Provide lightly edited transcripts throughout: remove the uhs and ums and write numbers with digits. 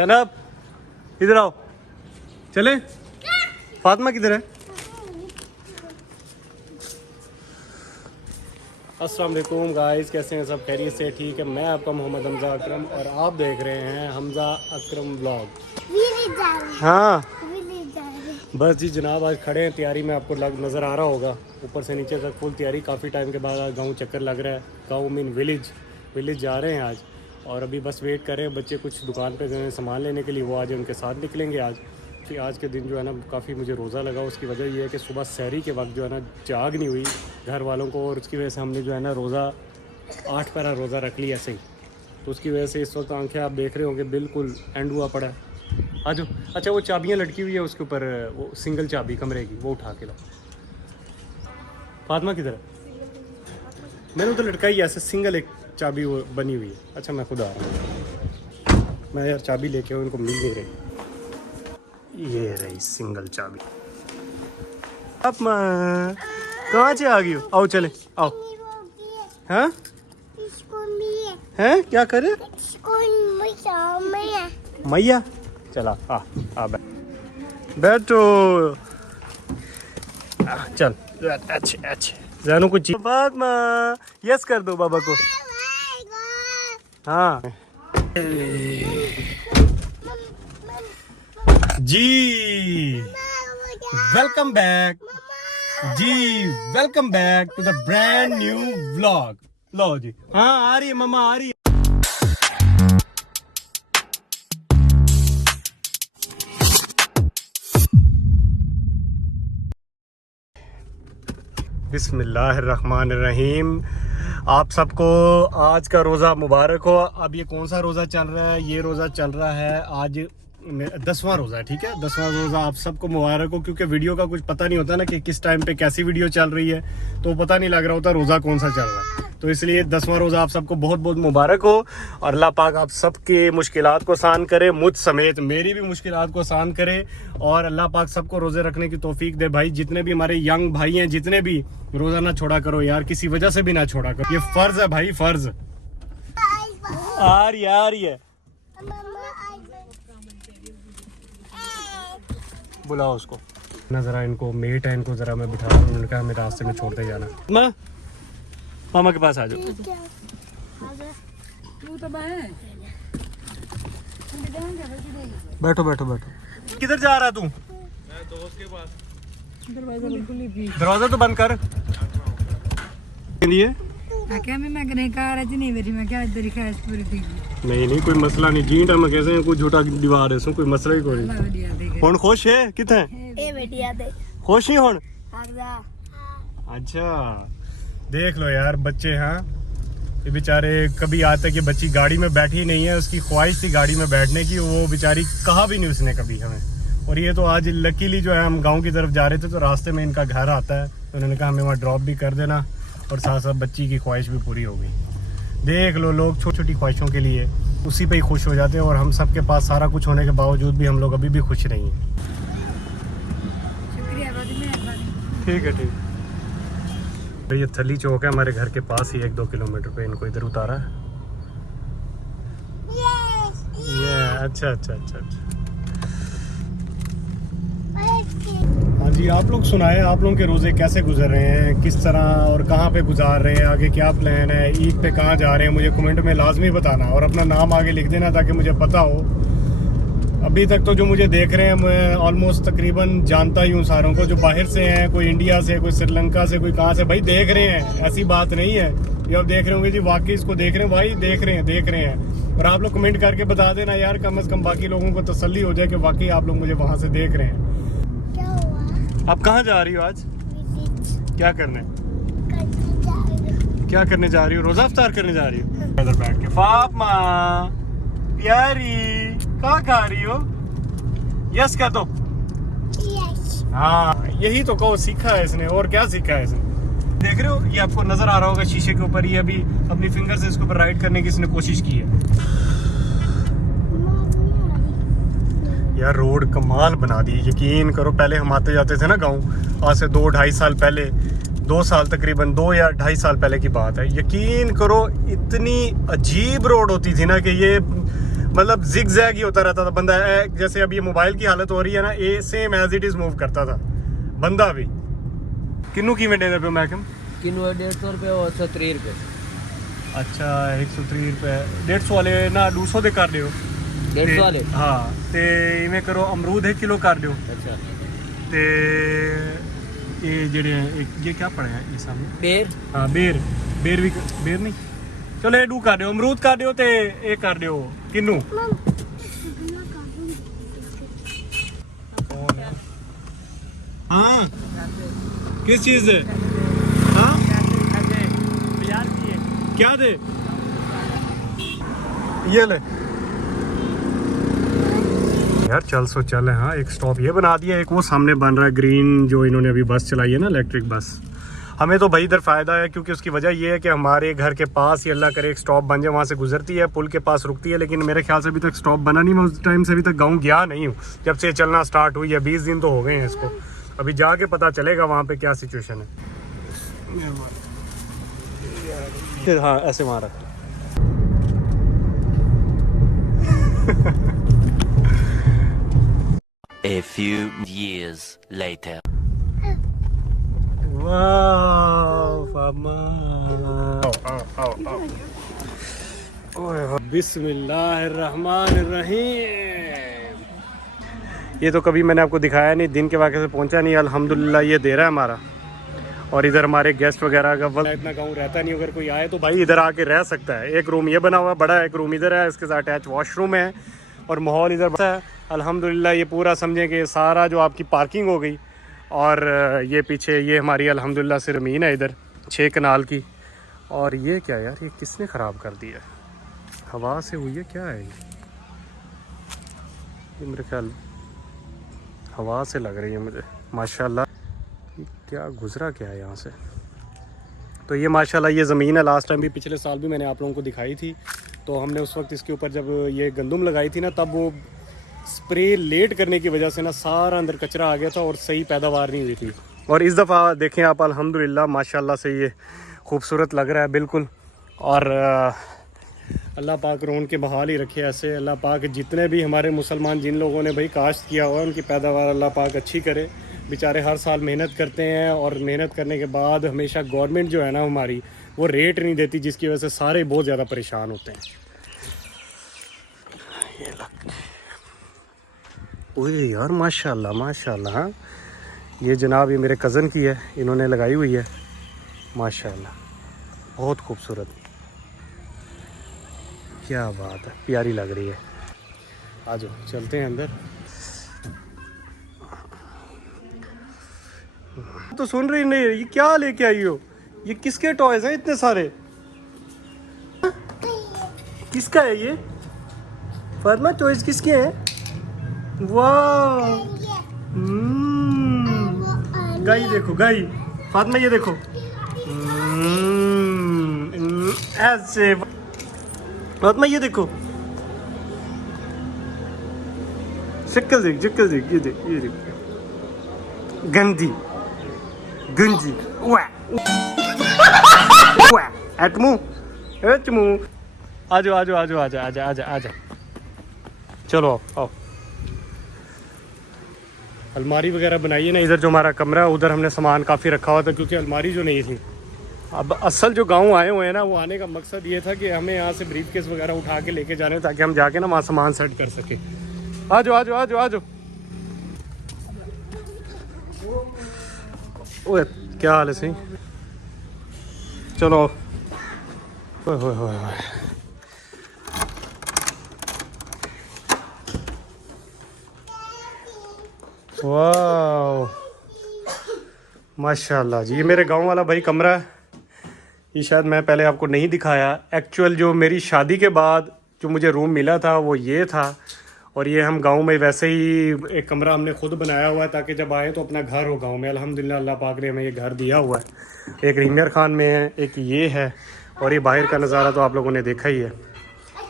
जनाब इधर आओ, चले। फातिमा किधर है? अस्सलाम वालेकुम गाइस, कैसे हैं सब? खैरियत से? ठीक है। मैं आपका मोहम्मद हमजा अकरम और आप देख रहे हैं हमजा अकरम ब्लॉग। हाँ बस जी जनाब, आज खड़े हैं तैयारी में, आपको नज़र आ रहा होगा ऊपर से नीचे तक फुल तैयारी। काफ़ी टाइम के बाद आज गाँव चक्कर लग रहा है। गाँव मीन विलेज जा रहे हैं आज, और अभी बस वेट कर रहे हैं। बच्चे कुछ दुकान पे गए सामान लेने के लिए, वो आज उनके साथ निकलेंगे। आज के दिन जो है ना काफ़ी मुझे रोज़ा लगा। उसकी वजह ये है कि सुबह सहरी के वक्त जो है ना जाग नहीं हुई घर वालों को, और उसकी वजह से हमने जो है ना रोज़ा 8 पैरा रोज़ा रख लिया ऐसे ही। तो उसकी वजह से इस वक्त आंखें आप देख रहे होंगे बिल्कुल एंड हुआ पड़ा है। आ जाओ। अच्छा वो चाबियाँ लटकी हुई है उसके ऊपर, वो सिंगल चाबी कमरे की, वो उठा के लो। फातिमा किधर है? मैंने तो लटकाई है ऐसे, सिंगल एक चाबी वो बनी हुई है। अच्छा मैं खुद आ रहा हूँ, मैं यार चाबी लेके उनको मिल नहीं रही। ये रही सिंगल चाबी। अब कहाँ से आ गई हो? आओ चले, आओ। हाँ हैं क्या करे? मैया चला आ बैठो। चल अच्छे जानू कुछ बात माँ यस कर दो बाबा को। हाँ जी वेलकम बैक जी, welcome back to the brand new vlog. लो जी, हाँ आ रही है मम्मा, आ रही है। बिस्मिल्लाहिर्रहमानिर्रहीम। आप सबको आज का रोज़ा मुबारक हो। अब ये कौन सा रोज़ा चल रहा है? ये रोज़ा चल रहा है आज 10वां रोज़ा है, ठीक है। 10वां रोज़ा आप सबको मुबारक हो, क्योंकि वीडियो का कुछ पता नहीं होता ना कि किस टाइम पे कैसी वीडियो चल रही है, तो पता नहीं लग रहा होता रोज़ा कौन सा चल रहा है। तो इसलिए 10वां रोज़ा आप सबको बहुत बहुत मुबारक हो, और अल्लाह पाक आप सबके मुश्किलात को आसान करे, मुझ समेत मेरी भी मुश्किलात को आसान करे, और अल्लाह पाक सबको रोज़े रखने की तौफीक दे। भाई जितने भी हमारे यंग भाई हैं, जितने भी, रोज़ा ना छोड़ा करो यार, किसी वजह से भी ना छोड़ा करो, ये फ़र्ज़ है भाई, फ़र्ज़। आ रही है बुलाओ उसको ना जरा, इनको मेट है, इनको जरा मैं बिठा रहा हूँ। उन्होंने कहा हमें रास्ते में छोड़ते जाना। मामा के पास आ जाओ। बैठो बैठो बैठो। किधर जा रहा तू? मैं दोस्त के पास। दरवाजा तो बंद कर। लिए नहीं कोई मसला नहीं जी। मैं कैसे कोई झूठा दीवार है, कोई मसला ही कोई। हुण खुश है कितने खुश ही हुण? अच्छा देख लो यार बच्चे, हाँ ये बेचारे कभी आते कि बच्ची गाड़ी में बैठी नहीं है, उसकी ख्वाहिश थी गाड़ी में बैठने की, वो बेचारी कहा भी नहीं उसने कभी हमें। और ये तो आज लकीली जो है हम गांव की तरफ जा रहे थे, तो रास्ते में इनका घर आता है, तो उन्होंने कहा हमें वहाँ ड्रॉप भी कर देना, और साथ साथ बच्ची की ख्वाहिश भी पूरी हो गई। देख लो, लोग छोटी छोटी ख्वाहिशों के लिए उसी पे ही खुश हो जाते हैं, और हम सब के पास सारा कुछ होने के बावजूद भी हम लोग अभी भी खुश नहीं हैं। ठीक है ठीक। ये थली चौक है हमारे घर के पास ही, 1-2 किलोमीटर पे। इनको इधर उतारा है। ये अच्छा। हाँ जी, आप लोग सुनाए, आप लोगों के रोज़े कैसे गुजर रहे हैं, किस तरह और कहाँ पे गुजार रहे हैं, आगे क्या प्लान है, ईद पे कहाँ जा रहे हैं, मुझे कमेंट में लाजमी बताना, और अपना नाम आगे लिख देना ताकि मुझे पता हो। अभी तक तो जो मुझे देख रहे हैं, मैं ऑलमोस्ट तकरीबन जानता ही हूँ सारों को, जो बाहर से हैं, कोई इंडिया से, कोई श्रीलंका से, कोई कहाँ से। भाई देख रहे हैं, ऐसी बात नहीं है। ये आप देख रहे होंगे जी, वाकई इसको देख रहे हैं भाई, देख रहे हैं। और आप लोग कमेंट करके बता देना यार, कम से कम बाकी लोगों को तसल्ली हो जाए कि वाकई आप लोग मुझे वहाँ से देख रहे हैं। क्या हुआ? आप कहाँ जा रही हो आज? क्या करने जा रही हो? रोज़ा इफ्तार करने जा रही हो? इधर बैठ के फातिमा प्यारी कहाँ खा रही हो? यस कह दो। हाँ यही तो कहो, सीखा है इसने, और क्या सीखा है इसने। देख रहे हो, ये आपको नजर आ रहा होगा शीशे के ऊपर, ये अभी अपनी फिंगर से इसके ऊपर राइड करने की इसने कोशिश की है। यार रोड कमाल बना दी, यकीन करो। पहले हम आते जाते थे ना गाँव, आज से 2-2.5 साल पहले, 2 साल तकरीबन 2 या 2.5 साल पहले की बात है। यकीन करो इतनी अजीब रोड होती थी ना कि ये मतलब जिग जैग ही होता रहता था बंदा, जैसे अब ये मोबाइल की हालत हो रही है ना, ये same as it is move करता था बंदा भी। किन्नू की डिनर पे मैकम किन्नू 150 रुपये और 130 रुपये। अच्छा 130 रुपये 150 वाले ना 200 दे कर दियो 150 वाले। हाँ ते इवें करो अमरूद 1 किलो कर दियो। अच्छा ते ये जेडे ये क्या पड़े हैं ये सामने बेर। हाँ बेर बेर भी बेर नहीं चलो ये 2 कर दियो अमरूद कर दियो ते ये कर दियो किन्नू। हाँ किस चीज है? हाँ क्या दे ये ले यार चल सो चल है। हाँ एक स्टॉप ये बना दिया, एक वो सामने बन रहा है ग्रीन जो इन्होंने अभी बस चलाई है ना इलेक्ट्रिक बस। हमें तो भाई इधर फ़ायदा है क्योंकि उसकी वजह ये है कि हमारे घर के पास ही अल्लाह करे एक स्टॉप बन जाए, वहाँ से गुजरती है पुल के पास रुकती है, लेकिन मेरे ख्याल से अभी तक स्टॉप बना नहीं। मैं उस टाइम से अभी तक गाँव गया नहीं हूँ जब से चलना स्टार्ट हुई है, 20 दिन तो हो गए हैं इसको। अभी जाके पता चलेगा वहाँ पे क्या सिचुएशन है। हाँ ऐसे वहाँ रख A few years later. वाह फामा बिस्मिल्लाहिर्रहमानिर्रहीम। ये तो कभी मैंने आपको दिखाया नहीं, दिन के वाक़े से पहुंचा नहीं। अल्हम्दुलिल्लाह ये दे रहा है हमारा। और इधर हमारे गेस्ट वगैरह का वक्त इतना गाँव रहता नहीं, अगर कोई आए तो भाई इधर आके रह सकता है। एक रूम ये बना हुआ बड़ा है, एक रूम इधर है, इसके साथ अटैच वॉशरूम है और माहौल इधर बड़ा है अल्हम्दुलिल्लाह। ये पूरा समझें कि सारा जो आपकी पार्किंग हो गई और ये पीछे ये हमारी अल्हम्दुलिल्लाह से ज़मीन है इधर 6 कनाल की। और ये क्या यार, ये किसने ख़राब कर दिया? हवा से हुई है क्या है ये मेरे ख्याल हवा से लग रही है मुझे। माशाल्लाह क्या गुजरा क्या है यहाँ से। तो ये माशाल्लाह ये ज़मीन है, लास्ट टाइम भी पिछले साल भी मैंने आप लोगों को दिखाई थी। तो हमने उस वक्त इसके ऊपर जब ये गंदम लगाई थी ना, तब वो स्प्रे लेट करने की वजह से ना सारा अंदर कचरा आ गया था और सही पैदावार नहीं हुई थी। और इस दफ़ा देखें आप अल्हम्दुलिल्लाह माशाल्लाह से ये खूबसूरत लग रहा है बिल्कुल। और अल्लाह पाक रोन के बहाल ही रखे ऐसे। अल्लाह पाक जितने भी हमारे मुसलमान जिन लोगों ने भाई काश्त किया हुआ है उनकी पैदावार अल्लाह पाक अच्छी करे। बेचारे हर साल मेहनत करते हैं और मेहनत करने के बाद हमेशा गवर्नमेंट जो है ना हमारी वो रेट नहीं देती, जिसकी वजह से सारे बहुत ज़्यादा परेशान होते हैं। ये ओए यार माशाल्लाह माशाल्लाह। हाँ ये जनाब ये मेरे कज़न की है, इन्होंने लगाई हुई है माशाल्लाह, बहुत खूबसूरत। क्या बात है, प्यारी लग रही है। आ जाओ चलते हैं अंदर। तो सुन रही नहीं, ये क्या लेके आई हो? ये किसके टॉयज हैं इतने सारे? किसका है ये? फरमा टॉयज किसके हैं? वाह गाई देखो गाई। फातिमा ये देखो ऐसे। फातिमा ये देखो शक्ल देख शक्ल देख, ये देख गंदी गंजी एटमू एटमू। आजो आजो आजो आजा आजा आजा आजा चलो आओ। अलमारी वगैरह बनाई है ना, इधर जो हमारा कमरा है उधर हमने सामान काफ़ी रखा हुआ था क्योंकि अलमारी जो नहीं थी। अब असल जो गांव आए हुए हैं ना, वो आने का मकसद ये था कि हमें यहाँ से ब्रीफकेस वगैरह उठा के लेके जाने ताकि हम जाके ना वहाँ सामान सेट कर सके। आ जाओ आ जाओ आ जाओ आ जाओ। ओए क्या हाल है सही? चलो ओए होए होए होए। वाह माशाल्लाह जी, ये मेरे गांव वाला भाई कमरा है। ये शायद मैं पहले आपको नहीं दिखाया। एक्चुअल जो मेरी शादी के बाद जो मुझे रूम मिला था वो ये था। और ये हम गांव में वैसे ही एक कमरा हमने खुद बनाया हुआ है ताकि जब आए तो अपना घर हो गांव में। अल्हम्दुलिल्लाह अल्लाह पाक ने हमें ये घर दिया हुआ है। एक रीमियर खान में है, एक ये है, और ये बाहर का नज़ारा तो आप लोगों ने देखा ही है।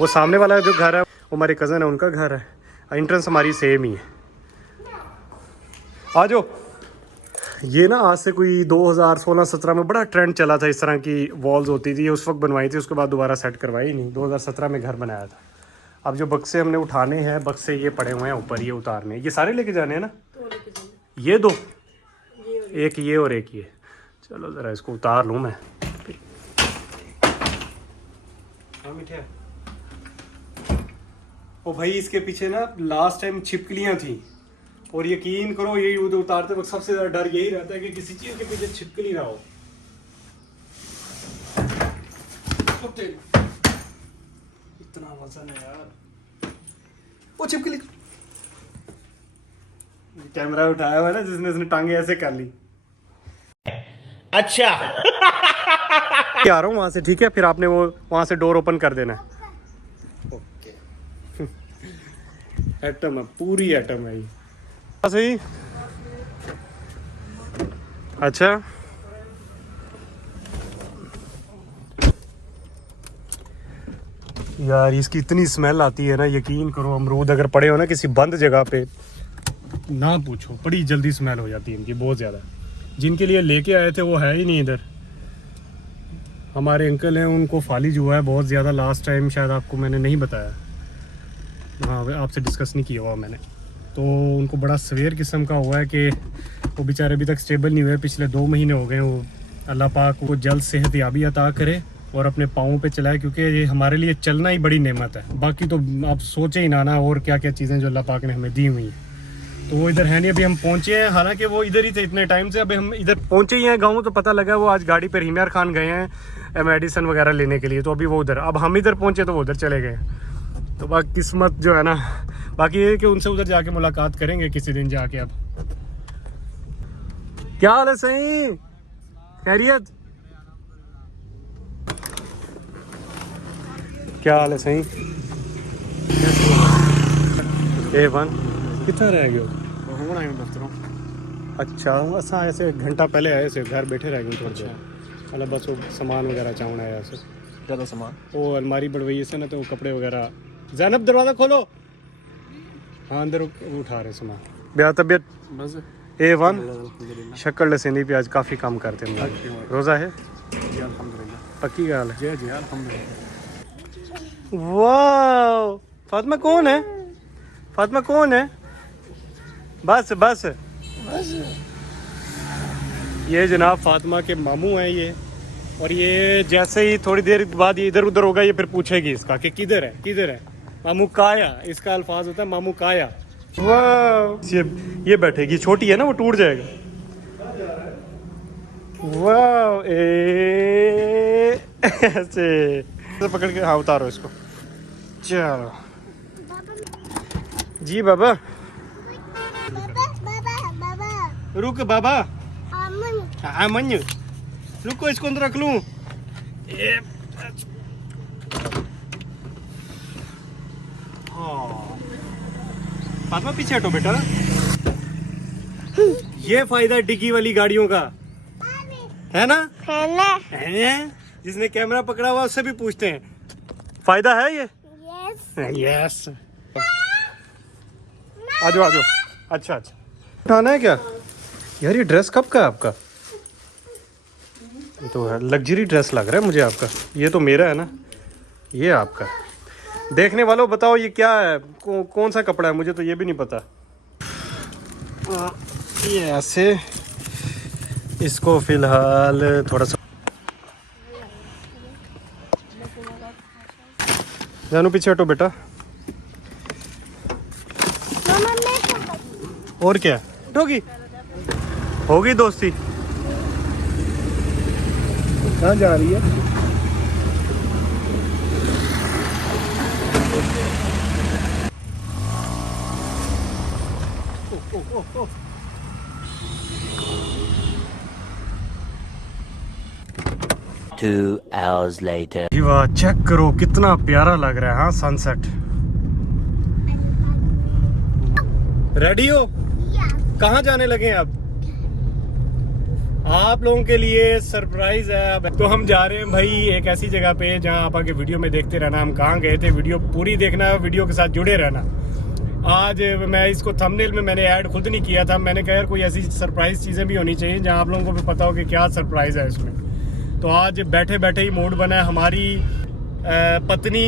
वो सामने वाला जो घर है वो हमारे कज़न है, उनका घर है। एंट्रेंस हमारी सेम ही है। आ जाओ। ये ना आज से कोई 2016-17 में बड़ा ट्रेंड चला था, इस तरह की वॉल्स होती थी, उस वक्त बनवाई थी, उसके बाद दोबारा सेट करवाई नहीं। 2017 में घर बनाया था। अब जो बक्से हमने उठाने हैं, बक्से ये पड़े हुए हैं ऊपर, ये उतारने, ये सारे लेके जाने हैं ना? ये दो, एक ये और एक ये। चलो ज़रा इसको उतार लूँ मैं। हाँ मीठे। ओ भाई इसके पीछे ना लास्ट टाइम छिपकलियाँ थी, और यकीन करो ये उतारते वक्त सबसे ज़्यादा डर यही रहता है कि किसी चीज़ के पीछे छिपकली ना हो। इतना वजन है यार। वो छिपकली कैमरा उठाया हुआ है ना जिसने, उसने टांगे ऐसे कर ली। अच्छा आ रहा हूँ वहां से, ठीक है? फिर आपने वो वहां से डोर ओपन कर देना है। ओके। एटम है, पूरी एटम है ये। सही। अच्छा यार इसकी इतनी स्मेल आती है ना, यकीन करो अमरूद अगर पड़े हो ना किसी बंद जगह पे, ना पूछो, बड़ी जल्दी स्मेल हो जाती है इनकी, बहुत ज़्यादा। जिनके लिए लेके आए थे वो है ही नहीं इधर। हमारे अंकल हैं, उनको फालिज हुआ है बहुत ज़्यादा। लास्ट टाइम शायद आपको मैंने नहीं बताया, हाँ आपसे डिस्कस नहीं किया हुआ मैंने। तो उनको बड़ा सवेयर किस्म का हुआ है कि वो बेचारे अभी तक स्टेबल नहीं हुए, पिछले 2 महीने हो गए। वो अल्लाह पाक वो जल्द सेहत याबी अता करे और अपने पाँवों पे चलाए, क्योंकि ये हमारे लिए चलना ही बड़ी नेमत है। बाकी तो आप सोचे ही ना और क्या क्या चीज़ें जो अल्लाह पाक ने हमें दी हुई हैं। तो वो इधर है नहीं, अभी हम पहुँचे हैं, हालांकि वो इधर ही थे इतने टाइम से। अभी हम इधर पहुँचे ही हैं गाँव, तो पता लगा वो आज गाड़ी पर हिमायर खान गए हैं मेडिसिन वगैरह लेने के लिए। तो अभी वो उधर, अब हम इधर पहुँचे तो वो उधर चले गए। तो बाकी किस्मत जो है ना, बाकी ये कि उनसे उधर जाके मुलाकात करेंगे किसी दिन जाके। अब क्या हाल है? सही खैरियत? क्या हाल है? सही A1 कितना रह गया? अच्छा असा ऐसे एक घंटा पहले आए से घर बैठे रह गए थोड़ी देर। मतलब बस वो सामान वगैरह चाहना है ऐसे ज़्यादा सामान, वो अलमारी बढ़वाई से ना, तो कपड़े वगैरह। ज़ैनब दरवाज़ा खोलो। हाँ अंदर उठा रहे सामान। ब्याह तबीयत बस A1। शक्कर लसेंदी पे आज काफ़ी काम करते हैं। रोज़ा है पक्की गाल है। जी वाह फातिमा कौन है? फातिमा कौन है? बस बस ये जनाब फातिमा के मामू हैं ये। और ये जैसे ही थोड़ी देर बाद ये इधर उधर होगा, ये फिर पूछेगी इसका कि किधर है किधर है। मामू काया, इसका अल्फाज होता है मामू काया। वाह ये बैठेगी, छोटी है ना वो टूट जाएगा। वाह ऐसे पकड़ के, हाँ उतारो इसको। चलो जी बाबा। रुक बाबा, अमन रुको, इसको अंदर रख लूं। फातिमा पीछे हटो बेटा। ये फायदा डिग्गी वाली गाड़ियों का है ना? है। जिसने कैमरा पकड़ा हुआ उससे भी पूछते हैं, फायदा है ये? यस। आ जाओ आ जाओ। अच्छा अच्छा उठाना है क्या यार? ये ड्रेस कब का है आपका? ये तो है लग्जरी ड्रेस लग रहा है मुझे आपका। ये तो मेरा है ना, ये आपका। देखने वालों बताओ ये क्या है, कौन सा कपड़ा है? मुझे तो ये भी नहीं पता। ये ऐसे इसको फिलहाल थोड़ा सा जानू पीछे हटो बेटा। और क्या होगी होगी दोस्ती। कहाँ जा रही है? Two hours later. जी वाह, चेक करो कितना प्यारा लग रहा है। हाँ सनसेट। रेडी हो? कहाँ जाने लगे अब? आप लोगों के लिए सरप्राइज है। अब तो हम जा रहे हैं भाई एक ऐसी जगह पे जहाँ आप आगे वीडियो में देखते रहना हम कहाँ गए थे। वीडियो पूरी देखना, वीडियो के साथ जुड़े रहना। आज मैं इसको थंबनेल में मैंने ऐड खुद नहीं किया था। मैंने कहा यार कोई ऐसी सरप्राइज चीज़ें भी होनी चाहिए जहाँ आप लोगों को भी पता हो कि क्या सरप्राइज है इसमें। तो आज बैठे बैठे ही मूड बना है। हमारी पत्नी,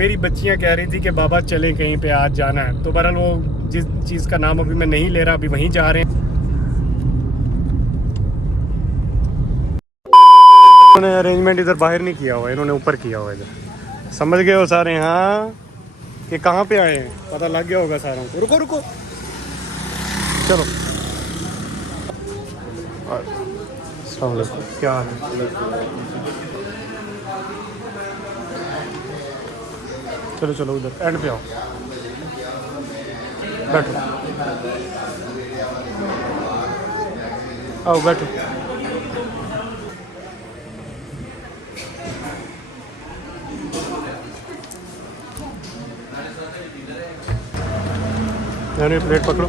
मेरी बच्चियां कह रही थी कि बाबा चलें कहीं पे, आज जाना है। तो बहरहाल वो जिस चीज़ का नाम अभी मैं नहीं ले रहा, अभी वहीं जा रहे हैं। इन्होंने अरेंजमेंट इधर बाहर नहीं किया हुआ, इन्होंने ऊपर किया हुआ इधर। समझ गए हो सारे? हाँ, कि कहाँ पे आए हैं पता लग गया होगा सारों को। रुको रुको, चलो। अस्सलाम वालेकुम, क्या हाल है? चलो चलो उधर एंड पे आओ, बैठो, आओ बैठो। यानी प्लेट पकड़ो,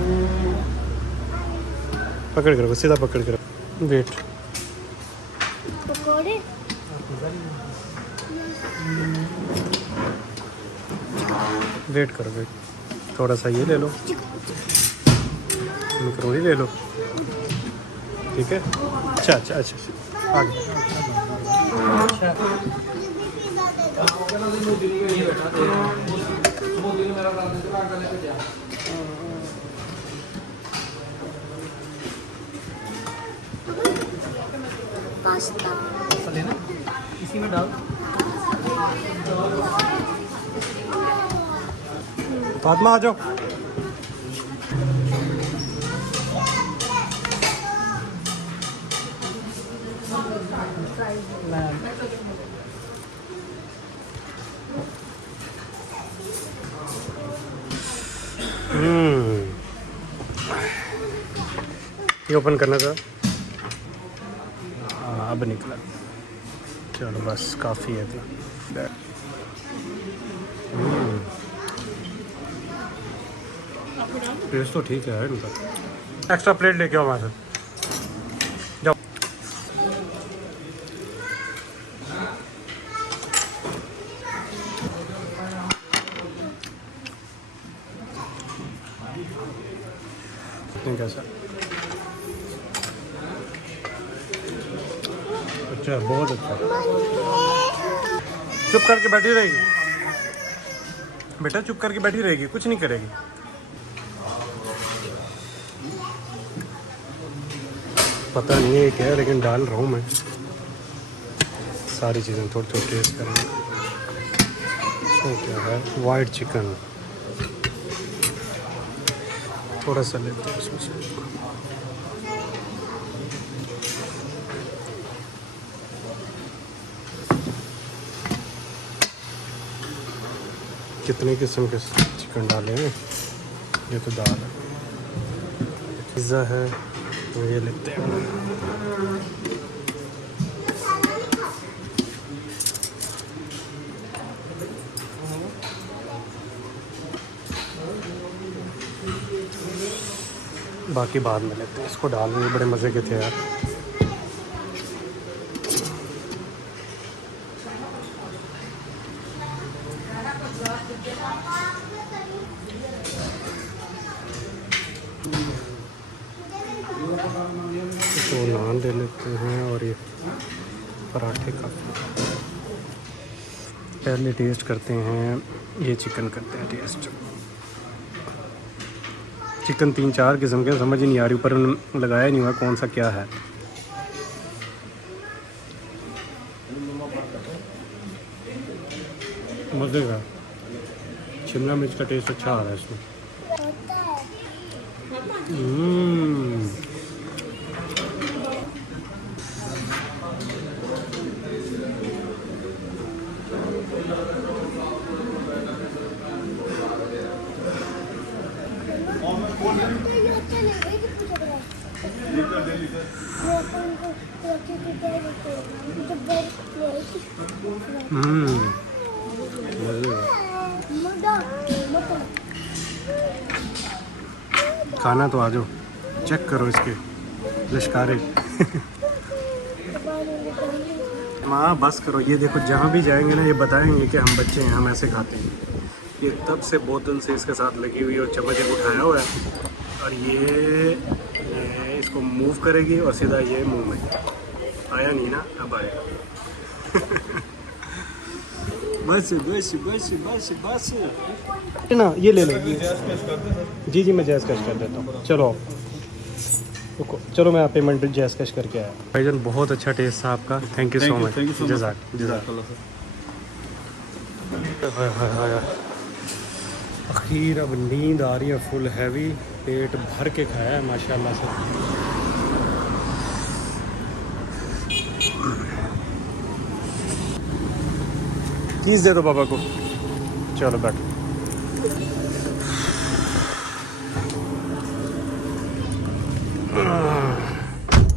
पकड़ कर, सीधा पकड़ कर, वेट। पकोड़े वेट करो, वेट। थोड़ा सा ये ले लो, मकरोनी ले लो, ठीक है? अच्छा अच्छा अच्छा अच्छा, आगे। पास्ता लेना इसी में डाल। फातिमा आ जाओ। ये ओपन करना था। हाँ, अब निकला। चलो बस काफ़ी है इतना। टेस्ट तो ठीक है इनका। एक्स्ट्रा प्लेट लेके आओ वहाँ से, जाओ। कैसा? अच्छा, बहुत अच्छा। चुप करके बैठी रहेगी बेटा, चुप करके बैठी रहेगी, कुछ नहीं करेगी। पता नहीं है क्या है, लेकिन डाल रहा हूँ मैं सारी चीज़ें थोड़ी थोड़ी टेस्ट करेंगे। तो क्या है, वाइट चिकन थोड़ा सा लेते हैं इसमें से। कितने किस्म के चिकन डाले हैं? ये तो दाल है, पिज़्ज़ा है, तो ये लेते हैं। बाकी बाद में लेते हैं। इसको डालने में बड़े मज़े के थे यार। तो नान ले लेते हैं और ये पराठे का। पहले टेस्ट करते हैं, ये चिकन करते हैं टेस्ट। चिकन 3-4 किस्म के, समझ ही नहीं आ रही, ऊपर लगाया नहीं हुआ कौन सा क्या है। मज़े का शिमला मिर्च का टेस्ट अच्छा आ रहा है इसमें। खाना तो आ जाओ, चेक करो इसके लश्कारे। माँ बस करो, ये देखो जहाँ भी जाएंगे ना ये बताएंगे कि हम बच्चे हैं, हम ऐसे खाते हैं। ये तब से बोतल से इसके साथ लगी हुई और चम्मच एक उठाया हुआ है, और ये इसको मूव करेगी और सीधा ये मुंह में आया नहीं ना, अब आएगा। बस बस बस बस बस ना, ये ले लो। जी जी मैं जैज़ कैश कर देता हूँ। चलो रुको, चलो मैं पेमेंट जैज़ कैश करके आया। भाईजान बहुत अच्छा टेस्ट था आपका, थैंक यू सो मच। जज़ाक जज़ाक। आखिर अब नींद आ रही है फुल हैवी, पेट भर के खाया है माशाल्लाह से। कीज़ दे दो पापा को। चलो बैठो।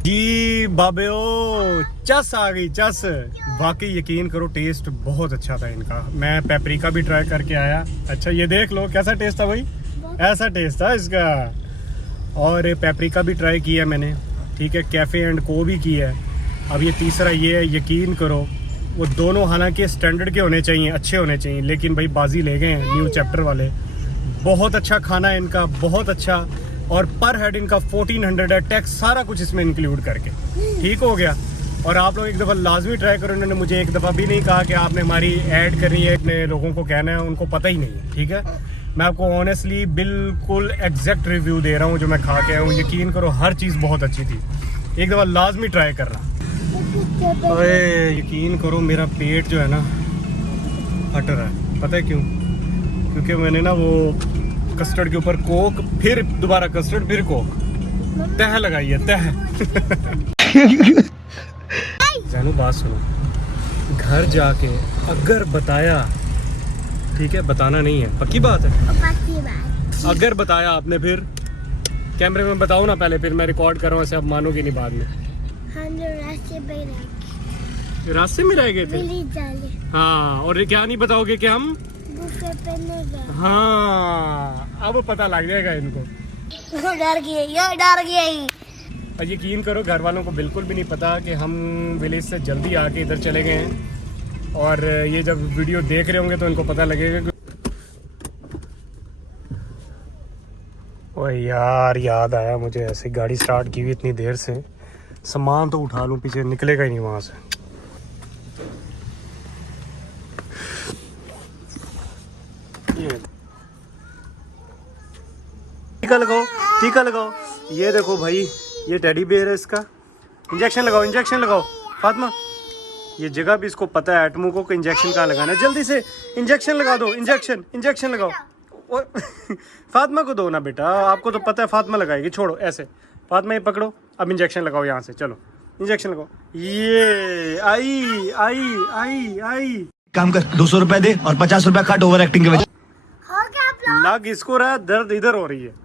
जी बाबे ओ, चस आ गई चस। वाकई यकीन करो टेस्ट बहुत अच्छा था इनका। मैं पेपरिका भी ट्राई करके आया। अच्छा ये देख लो कैसा टेस्ट था भाई, ऐसा टेस्ट था इसका। और पेपरिका भी ट्राई किया मैंने, ठीक है, कैफ़े एंड को भी किया है। अब ये तीसरा ये है, यकीन करो वो दोनों हालांकि स्टैंडर्ड के होने चाहिए, अच्छे होने चाहिए, लेकिन भाई बाजी ले गए हैं न्यू चैप्टर वाले। बहुत अच्छा खाना है इनका, बहुत अच्छा। और पर हेड इनका 1400 है, टैक्स सारा कुछ इसमें इंक्लूड करके, ठीक हो गया। और आप लोग एक दफ़ा लाजमी ट्राई करो। इन्होंने मुझे एक दफ़ा भी नहीं कहा कि आपने हमारी ऐड करनी है, इतने लोगों को कहना है, उनको पता ही नहीं है, ठीक है। मैं आपको ऑनेस्टली बिल्कुल एग्जैक्ट रिव्यू दे रहा हूँ जो मैं खा के आया हूँ। यकीन करो हर चीज़ बहुत अच्छी थी, एक दफ़ा लाजमी ट्राई करना। अरे यकीन करो मेरा पेट जो है ना फट रहा है, पता है क्यों? क्योंकि मैंने ना वो कस्टर्ड के ऊपर कोक, फिर दोबारा कस्टर्ड, फिर कोक, तह लगाई है तह। जानू बात सुनो, घर जाके अगर बताया, ठीक है, बताना नहीं है, पक्की बात है, अगर बताया आपने फिर कैमरे में बताओ ना पहले, फिर मैं रिकॉर्ड कर रहा हूँ ऐसे, आप मानोगे नहीं बाद में। रास्ते में रह गए थे, हाँ, और क्या नहीं बताओगे कि हम हाँ, अब पता लग जाएगा इनको। डर गई। और यकीन करो घर वालों को बिल्कुल भी नहीं पता कि हम विलेज से जल्दी आके इधर चले गए हैं। और ये जब वीडियो देख रहे होंगे तो इनको पता लगेगा कि ओए यार याद आया मुझे, ऐसे गाड़ी स्टार्ट की हुई इतनी देर से, सामान तो उठा लूं, पीछे निकलेगा ही नहीं वहां से। टीका लगाओ, टीका लगाओ। ये देखो भाई, ये टेडी बेयर है, इसका इंजेक्शन लगाओ, इंजेक्शन लगाओ फातिमा। ये जगह भी इसको पता है एटमू को इंजेक्शन कहाँ लगाना है, जल्दी से इंजेक्शन लगा दो, इंजेक्शन इंजेक्शन लगाओ। फातिमा को दो ना बेटा, आपको तो पता है फातिमा लगाएगी, छोड़ो ऐसे। फातिमा ये पकड़ो, अब इंजेक्शन लगाओ यहाँ से, चलो इंजेक्शन लगाओ। ये आई आई आई आई काम कर, 200 रुपए दे और 50 रुपए काट ओवर एक्टिंग के वजह। हो गया लग इसको रहा है, दर्द इधर हो रही है।